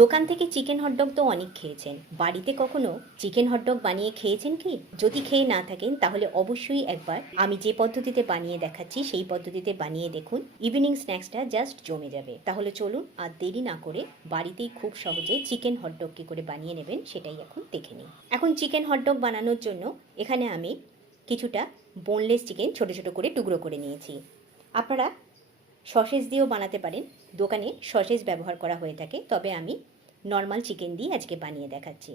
দোকান থেকে chicken hot dog তো অনেক খেয়েছেন, বাড়িতে কখনো চিকেন হটডগ বানিয়ে খেয়েছেন কি? যদি খেয়ে না থাকেন তাহলে অবশ্যই একবার আমি যে পদ্ধতিতে বানিয়ে দেখাচ্ছি সেই পদ্ধতিতে বানিয়ে দেখুন। ইভিনিং স্ন্যাক্সটা জাস্ট জমে যাবে। তাহলে চলুন আর দেরি না করে বাড়িতেই খুব সহজে চিকেন হটডগ কী করে বানিয়ে নেবেন সেটাই এখন দেখে নিই। এখন চিকেন হটডগ বানানোর জন্য এখানে আমি কিছুটা বোনলেস চিকেন ছোট ছোট করে টুকরো করে নিয়েছি। আপনারা সসেজ দিয়েও বানাতে পারেন, দোকানে সসেজ ব্যবহার করা হয়ে থাকে, তবে আমি নর্মাল চিকেন দিয়ে আজকে বানিয়ে দেখাচ্ছি।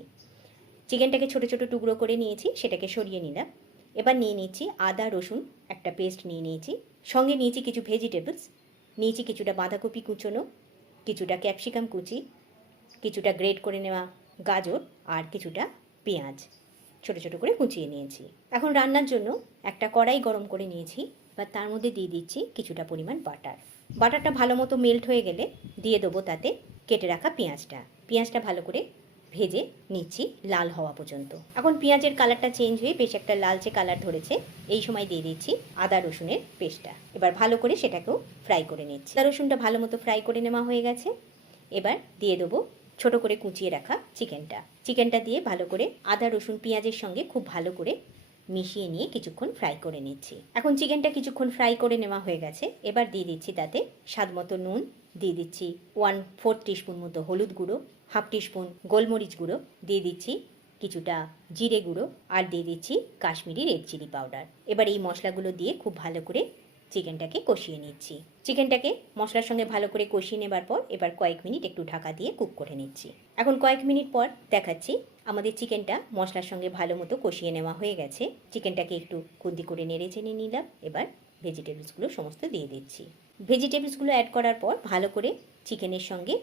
চিকেনটাকে ছোট ছোট টুকরো করে নিয়েছি, সেটাকে সরিয়ে নিলাম। এবার নিয়ে নিচ্ছি আদা রসুন একটা পেস্ট নিয়ে নিয়েছি, সঙ্গে নিয়েছি কিছু ভেজিটেবলস, নিয়েছি কিছুটা বাঁধাকপি কুচোনো, কিছুটা ক্যাপসিকাম কুচি, কিছুটা গ্রেট করে নেওয়া গাজর আর কিছুটা পেঁয়াজ ছোট ছোট করে কুচিয়ে নিয়েছি। এখন রান্নার জন্য একটা কড়াই গরম করে নিয়েছি, এবার তার মধ্যে দিয়ে দিচ্ছি কিছুটা পরিমাণ বাটার। বাটারটা ভালো মতো মেল্ট হয়ে গেলে দিয়ে দেবো তাতে কেটে রাখা পেঁয়াজটা ভালো করে ভেজে নিচ্ছি লাল হওয়া পর্যন্ত। এখন পেঁয়াজের কালারটা চেঞ্জ হয়ে বেশ একটা লালচে কালার ধরেছে, এই সময় দিয়ে দিচ্ছি আদা রসুনের পেস্টটা। এবার ভালো করে সেটাকেও ফ্রাই করে নিচ্ছি। আদা রসুনটা ভালো মতো ফ্রাই করে নেওয়া হয়ে গেছে। এবার দিয়ে দেবো ছোট করে কুচিয়ে রাখা চিকেনটা দিয়ে ভালো করে আদা রসুন পেঁয়াজের সঙ্গে খুব ভালো করে মিশিয়ে নিয়ে কিছুক্ষণ ফ্রাই করে নিচ্ছি। এখন চিকেনটা কিছুক্ষণ ফ্রাই করে নেওয়া হয়ে গেছে। এবার দিয়ে দিচ্ছি তাতে স্বাদ মতো নুন, দিয়ে দিচ্ছি 1/4 টিস্পুন মতো হলুদ গুঁড়ো, 1/2 টিস্পুন গোলমরিচ গুঁড়ো, দিয়ে দিচ্ছি কিছুটা জিরে গুঁড়ো আর দিয়ে দিচ্ছি কাশ্মীরি রেড চিলি পাউডার। এবার এই মশলাগুলো দিয়ে খুব ভালো করে চিকেনটাকে কষিয়ে নিচ্ছি। চিকেনটাকে মশলার সঙ্গে ভালো করে কষিয়ে নেবার পর এবার কয়েক মিনিট একটু ঢাকা দিয়ে কুক করে নিচ্ছি। এখন কয়েক মিনিট পর দেখাচ্ছি আমাদের চিকেনটা মশলার সঙ্গে ভালো মতো কষিয়ে নেওয়া হয়ে গেছে। চিকেনটাকে একটু খুন্তি করে নেড়ে চেড়ে নিলাম। এবার ভেজিটেবলসগুলো সমস্ত দিয়ে দিচ্ছি। ভেজিটেবলসগুলো অ্যাড করার পর ভালো করে চিকেনের সঙ্গে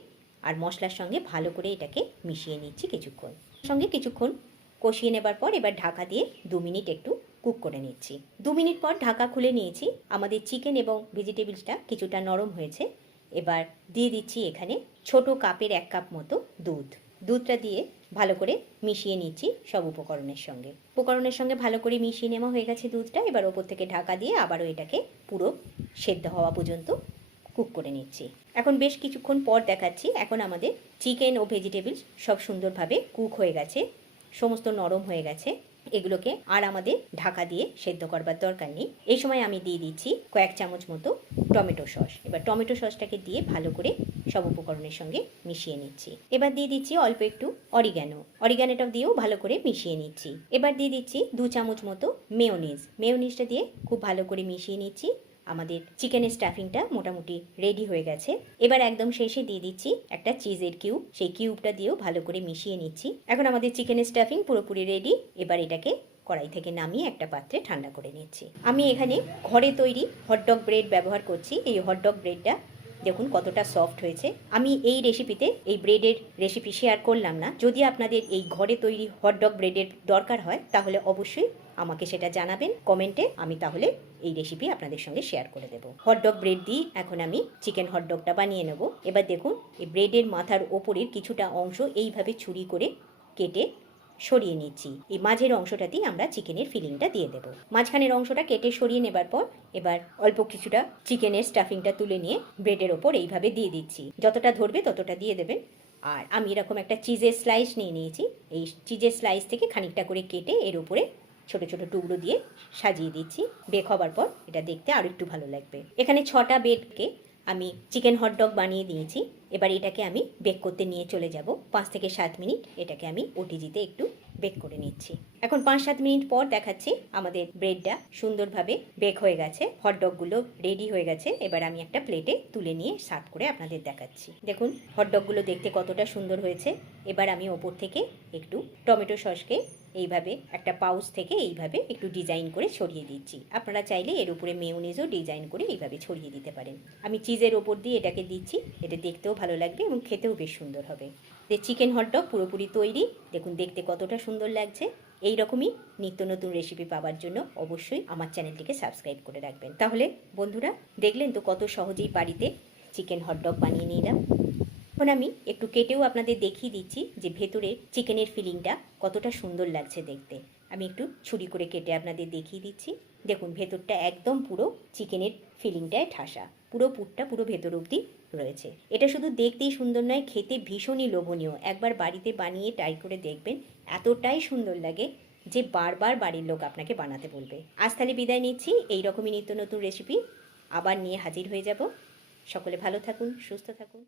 আর মশলার সঙ্গে ভালো করে এটাকে মিশিয়ে নিচ্ছি কিছুক্ষণ কষিয়ে নেবার পর এবার ঢাকা দিয়ে 2 মিনিট একটু কুক করে নিচ্ছি। 2 মিনিট পর ঢাকা খুলে নিয়েছি। আমাদের চিকেন এবং ভেজিটেবলসটা কিছুটা নরম হয়েছে। এবার দিয়ে দিচ্ছি এখানে ছোট কাপের 1 কাপ মতো দুধটা দিয়ে ভালো করে মিশিয়ে নিচ্ছি সব উপকরণের সঙ্গে ভালো করে মিশিয়ে নেওয়া হয়ে গেছে দুধটা। এবার ওপর থেকে ঢাকা দিয়ে আবারও এটাকে পুরো সেদ্ধ হওয়া পর্যন্ত কুক করে নিচ্ছি। এখন বেশ কিছুক্ষণ পর দেখাচ্ছি এখন আমাদের চিকেন ও ভেজিটেবলস সব সুন্দরভাবে কুক হয়ে গেছে, সমস্ত নরম হয়ে গেছে। এগুলোকে আর আমাদের ঢাকা দিয়ে সেদ্ধ করবার দরকার নেই। এই সময় আমি দিয়ে দিচ্ছি কয়েক চামচ মতো টমেটো সস। এবার টমেটো সসটাকে দিয়ে ভালো করে সব উপকরণের সঙ্গে মিশিয়ে নিচ্ছি। এবার দিয়ে দিচ্ছি অল্প একটু অরিগ্যানোটা দিয়েও ভালো করে মিশিয়ে নিচ্ছি। এবার দিয়ে দিচ্ছি 2 চামচ মতো মেয়োনিজটা দিয়ে খুব ভালো করে মিশিয়ে নিচ্ছি। আমাদের চিকেনের স্টাফিংটা মোটামুটি রেডি হয়ে গেছে। এবার একদম শেষে দিয়ে দিচ্ছি একটা চিজের কিউব, সেই কিউবটা দিয়েও ভালো করে মিশিয়ে নিচ্ছি। এখন আমাদের চিকেনের স্টাফিং পুরোপুরি রেডি। এবার এটাকে কড়াই থেকে নামিয়ে একটা পাত্রে ঠান্ডা করে নিচ্ছি। আমি এখানে ঘরে তৈরি হটডগ ব্রেড ব্যবহার করছি। এই হটডগ ব্রেডটা দেখুন কতটা সফট হয়েছে। আমি এই রেসিপিতে এই ব্রেডের রেসিপি শেয়ার করলাম না। যদি আপনাদের এই ঘরে তৈরি হটডগ ব্রেডের দরকার হয় তাহলে অবশ্যই আমাকে সেটা জানাবেন কমেন্টে, আমি তাহলে এই রেসিপি আপনাদের সঙ্গে শেয়ার করে দেবো। হটডগ ব্রেড দিয়ে এখন আমি চিকেন হটডগটা বানিয়ে নেব। এবার দেখুন এই ব্রেডের মাথার ওপরের কিছুটা অংশ এইভাবে ছুরি করে কেটে সরিয়ে নিচ্ছি। এই মাঝের অংশটাতেই আমরা চিকেনের ফিলিংটা দিয়ে দেবো। মাঝখানের অংশটা কেটে সরিয়ে নেবার পর এবার অল্প কিছুটা চিকেনের স্টাফিংটা তুলে নিয়ে ব্রেডের ওপর এইভাবে দিয়ে দিচ্ছি। যতটা ধরবে ততটা দিয়ে দেবেন। আর আমি এরকম একটা চিজের স্লাইস নিয়ে নিয়েছি। এই চিজের স্লাইস থেকে খানিকটা করে কেটে এর উপরে ছোট ছোট টুকরো দিয়ে সাজিয়ে দিচ্ছি। বেক হবার পর এটা দেখতে আরও একটু ভালো লাগবে। এখানে 6টা ব্রেডকে আমি চিকেন হটডগ বানিয়ে দিয়েছি। এবার এটাকে আমি বেক করতে নিয়ে চলে যাব। 5 থেকে 7 মিনিট এটাকে আমি ওটিজিতে একটু বেক করে নিচ্ছি। এখন 5-7 মিনিট পর দেখাচ্ছি আমাদের ব্রেডটা সুন্দরভাবে বেক হয়ে গেছে, হটডগগুলো রেডি হয়ে গেছে। এবার আমি একটা প্লেটে তুলে নিয়ে সার্ভ করে আপনাদের দেখাচ্ছি। দেখুন হটডগগুলো দেখতে কতটা সুন্দর হয়েছে। এবার আমি ওপর থেকে একটু টমেটো সসকে এইভাবে একটা পাউচ থেকে এইভাবে একটু ডিজাইন করে ছড়িয়ে দিচ্ছি। আপনারা চাইলে এর উপরে মেয়োনিজও ডিজাইন করে এইভাবে ছড়িয়ে দিতে পারেন। আমি চিজের ওপর দিয়ে এটাকে দিচ্ছি। এটা দেখতেও ভালো লাগবে এবং খেতেও বেশ সুন্দর হবে। যে চিকেন হটডগ পুরোপুরি তৈরি। দেখুন দেখতে কতটা সুন্দর লাগছে। এই রকমই নিত্য নতুন রেসিপি পাওয়ার জন্য অবশ্যই আমার চ্যানেলটিকে সাবস্ক্রাইব করে রাখবেন। তাহলে বন্ধুরা দেখলেন তো কত সহজেই বাড়িতে চিকেন হটডগ বানিয়ে নিলাম। এখন আমি একটু কেটেও আপনাদের দেখিয়ে দিচ্ছি যে ভেতরের চিকেনের ফিলিংটা কতটা সুন্দর লাগছে দেখতে। আমি একটু ছুরি করে কেটে আপনাদের দেখিয়ে দিচ্ছি। দেখুন ভেতরটা একদম পুরো চিকেনের ফিলিংটায় ঠাসা, পুরো পুরটা পুরো ভেতর অবধি রয়েছে। এটা শুধু দেখতেই সুন্দর নয়, খেতে ভীষণই লোভনীয়। একবার বাড়িতে বানিয়ে ট্রাই করে দেখবেন, এতটাই সুন্দর লাগে যে বারবার বাড়ির লোক আপনাকে বানাতে বলবে। আজ তাহলে বিদায় নিচ্ছি, এই রকমই নিত্য নতুন রেসিপি আবার নিয়ে হাজির হয়ে যাব। সকলে ভালো থাকুন, সুস্থ থাকুন।